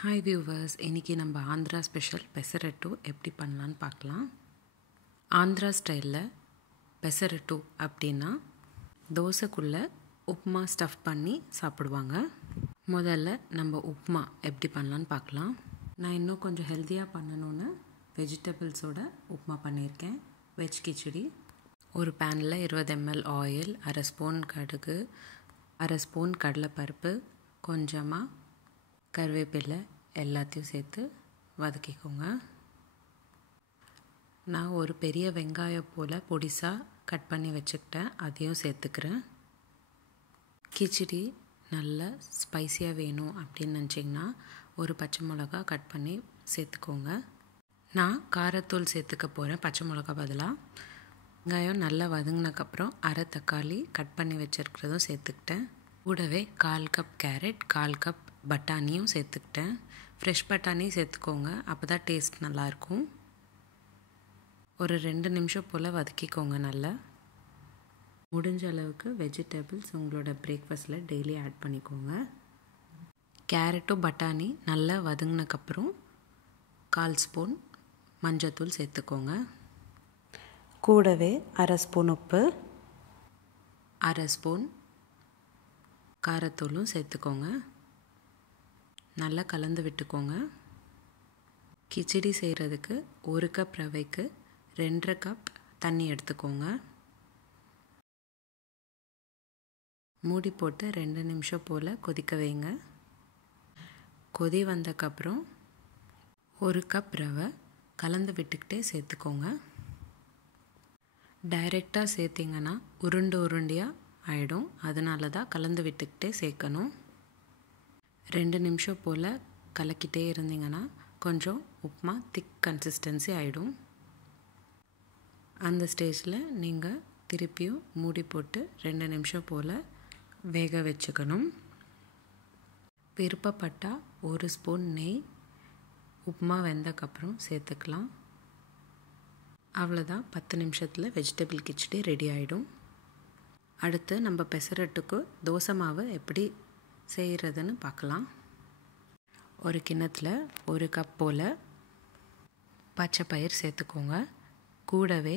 Hi viewers, இன்றைக்கி நம்ம Andhra special pesarattu எப்படி பண்ணலான்னு பார்க்கலாம். ஆந்திரா ஸ்டைலில் பெசரட்டு அப்படின்னா தோசைக்குள்ளே உப்புமா ஸ்டஃப் பண்ணி சாப்பிடுவாங்க. முதல்ல நம்ம உப்புமா எப்படி பண்ணலான்னு பார்க்கலாம். நான் இன்னும் கொஞ்சம் ஹெல்த்தியாக பண்ணணுன்னு வெஜிடபிள்ஸோட உப்புமா பண்ணியிருக்கேன். வெஜ் கிச்சடி. ஒரு பேனில் 20 ml ஆயில், 1/2 ஸ்பூன் கடுகு, 1/2 ஸ்பூன் கடலைப்பருப்பு, கொஞ்சமாக கருவேப்பிலை எல்லாத்தையும் சேர்த்து வதக்கிக்கோங்க. நான் ஒரு பெரிய வெங்காயம் போல் பொடிசாக கட் பண்ணி வச்சுக்கிட்டேன், அதையும் சேர்த்துக்கிறேன். கிச்சடி நல்லா ஸ்பைஸியாக வேணும் அப்படின்னு நினச்சிங்கன்னா ஒரு பச்சை மிளகா கட் பண்ணி சேர்த்துக்கோங்க. நான் காரத்தூள் சேர்த்துக்க போகிறேன் பச்சை மிளகா பதிலாக. வெங்காயம் நல்லா வதங்கினக்கப்புறம் 1/2 தக்காளி கட் பண்ணி வச்சுருக்கிறதும் சேர்த்துக்கிட்டேன். கூடவே 1/4 கப் கேரட், 1/4 கப் பட்டாணியும் சேர்த்துக்கிட்டேன். ஃப்ரெஷ் பட்டாணி சேர்த்துக்கோங்க, அப்போ தான் டேஸ்ட் நல்லாயிருக்கும். ஒரு 2 நிமிஷம் போல் வதக்கிக்கோங்க. நல்லா முடிஞ்ச அளவுக்கு வெஜிடபிள்ஸ் உங்களோட பிரேக்ஃபாஸ்ட்டில் டெய்லி ஆட் பண்ணிக்கோங்க. கேரட்டும் பட்டாணி நல்லா வதங்கினக்கப்புறம் 1/4 ஸ்பூன் மஞ்சத்தூள் சேர்த்துக்கோங்க. கூடவே 1/2 ஸ்பூன் உப்பு, 1/2 ஸ்பூன் காரத்தூளும் சேர்த்துக்கோங்க. நல்லா கலந்து விட்டுக்கோங்க. கிச்சடி செய்கிறதுக்கு 1 கப் ரவைக்கு 2.5 கப் தண்ணி எடுத்துக்கோங்க. மூடி போட்டு 2 நிமிஷம் போல் கொதிக்க வைங்க. கொதி வந்தக்கப்புறம் 1 கப் ரவை கலந்து விட்டுக்கிட்டே சேர்த்துக்கோங்க. டைரெக்டாக சேர்த்திங்கன்னா உருண்டையாக ஆகிடும், அதனால தான் கலந்து விட்டுக்கிட்டே சேர்க்கணும். 2 நிமிஷம் போல் கலக்கிட்டே இருந்தீங்கன்னா கொஞ்சம் உப்புமா திக் கன்சிஸ்டன்சி ஆகிடும். அந்த ஸ்டேஜில் நீங்கள் திருப்பியும் மூடி போட்டு 2 நிமிஷம் போல் வேக வச்சுக்கணும். விருப்பப்பட்டால் 1 ஸ்பூன் நெய் உப்புமா வெந்தக்கப்புறம் சேர்த்துக்கலாம். அவ்வளோதான், 10 நிமிஷத்தில் வெஜிடபிள் கிச்சடி ரெடி ஆகிடும். அடுத்து நம்ம பெசரட்டுக்கு தோசை மாவு எப்படி செய்கிறதுன்னு பார்க்கலாம். ஒரு கிண்ணத்தில் 1 கப் போல் பச்சை பயிர் சேர்த்துக்கோங்க. கூடவே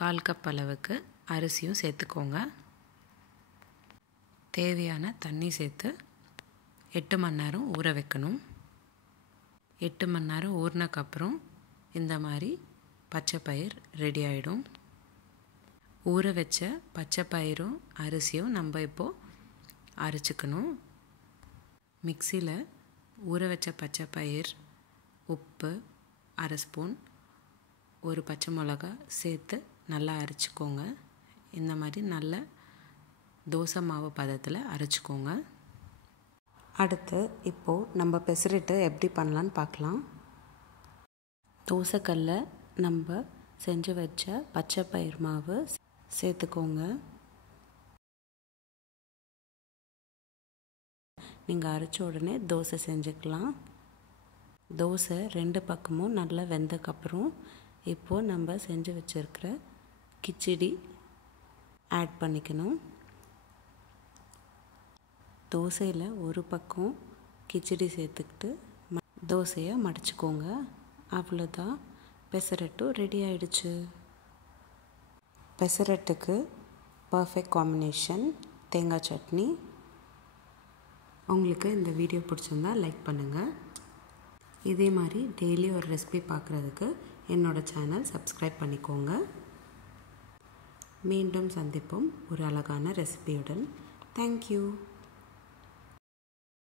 1/4 கப் அளவுக்கு அரிசியும் சேர்த்துக்கோங்க. தேவையான தண்ணி சேர்த்து 8 மணி நேரம் ஊற வைக்கணும். 8 மணி நேரம் ஊறினக்கப்புறம் இந்த மாதிரி பச்சை பயிர் ரெடி ஆகிடும். ஊற வச்ச பச்சை பயிரும் அரிசியும் நம்ம இப்போது அரைச்சிக்கணும். மிக்சியில் ஊற வச்ச பச்சை பயிர், உப்பு, 1/2 ஸ்பூன், ஒரு பச்சை மிளகா சேர்த்து நல்லா அரைச்சிக்கோங்க. இந்த மாதிரி நல்ல தோசை மாவு பதத்தில் அரைச்சிக்கோங்க. அடுத்து இப்போது நம்ம பெசரட்டு எப்படி பண்ணலான்னு பார்க்கலாம். தோசைக்கல்ல நம்ம செஞ்சு வச்ச பச்சை பயிர் மாவு சேர்த்துக்கோங்க. நீங்கள் அரைச்ச உடனே தோசை செஞ்சுக்கலாம். தோசை 2 பக்கமும் நல்லா வெந்தக்கப்புறம் இப்போது நம்ம செஞ்சு வச்சுருக்கிற கிச்சடி ஆட் பண்ணிக்கணும். தோசையில் ஒரு பக்கம் கிச்சடி சேர்த்துக்கிட்டு தோசையை மடிச்சுக்கோங்க. அவ்வளோதான், பெசரட்டு ரெடி ஆயிடுச்சு. பெசரட்டுக்கு பர்ஃபெக்ட் காம்பினேஷன் தேங்காய் சட்னி. உங்களுக்கு இந்த வீடியோ பிடிச்சிருந்தா லைக் பண்ணுங்கள். இதே மாதிரி டெய்லி ஒரு ரெசிபி பார்க்குறதுக்கு என்னோடய சேனல் சப்ஸ்கிரைப் பண்ணிக்கோங்க. மீண்டும் சந்திப்போம் ஒரு அழகான ரெசிபியுடன். தேங்க்யூ.